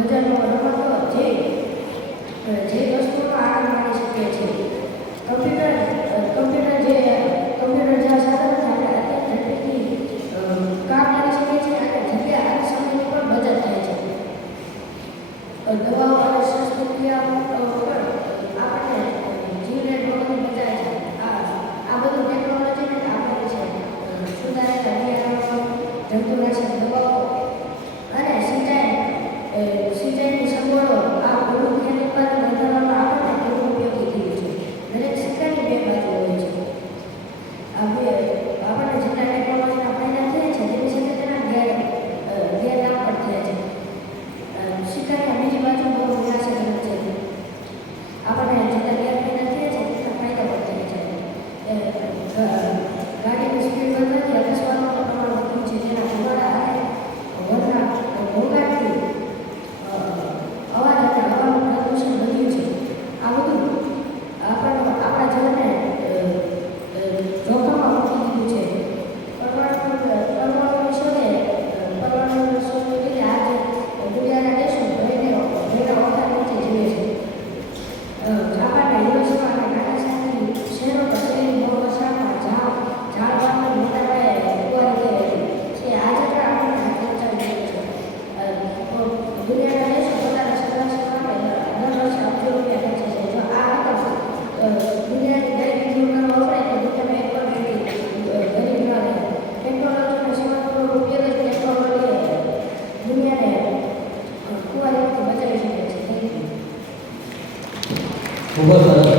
મજાનો રમતો જે વસ્તુનો આનંદ માણી શકીએ છીએ. કમ્પ્યુટર જેવા સાધનો આપણે અત્યંત ઝડપીથી કામ કરી શકીએ છીએ અને જગ્યા અને સમયની પણ બચત થાય છે. દવાઓ અને શસ્ત્રક્રિયાઓ પણ આપણને જીવને ડોળવાની બચાવે છે. આ બધું ટેકનોલોજીને આપેલું છે. સુધારેલા બિયારણો, જંતુનાશક દવાઓ અને સિંચાઈની સગવડો આ બધું ખેતી ઉત્પાદન વધારવામાં આપણને ઘણું ઉપયોગી થયું છે. દરેક સિક્કાની બે બાજુ હોય છે. આપણને જેટલા ટેકનોલોજીના ફાયદા થયા છે તેની સાથે તેના ગેરલાભ પણ થયા છે. સિક્કાની બીજી બાજુ બહુ નિરાશાજનક છે. આપણને જેટલા ગેરફાયદા થયા છે તેના ફાયદા પણ થયા છે. ગાડીની સ્પીડ વધવાથી અકસ્માતોનું પ્રમાણ વધ્યું છે. જેના ધુમાડા અને ઘોંઘાટથી અવાજ અને હવાનું પ્રદૂષણ વધ્યું છે. આ બધું આપણા જીવનને જોખમમાં મૂકી દીધું છે. પરમાણુની શોધે લીધે આજે દુનિયાના દેશો ભયના ઓથાર નીચે જીવે છે. જાપાનના હિરોશીમા અને નાગાસાકી શહેરો પર થયેલી બોમ્બવર્ષામાં ઝાડપાનની મોટા પાયે ફુવારી થઈ હતી. આજે પણ આપણને પહોંચાડી શકે છે. દુનિયાના દેશો પોતાના સંરક્ષણ માટે દર વર્ષે અબજો રૂપિયા ખર્ચે છે. જો આ રકમ દુનિયાની દરેક જીવનમાં વપરાય તો દુનિયામાં એક પણ ગરીબ ન રહે. ટેકનોલોજીનો સીમાપૂર્વક ઉપયોગ જ ટેકનોલોજી દુનિયાને ફુવારીથી બચાવી શકે છે. ખૂબ જ સરસ.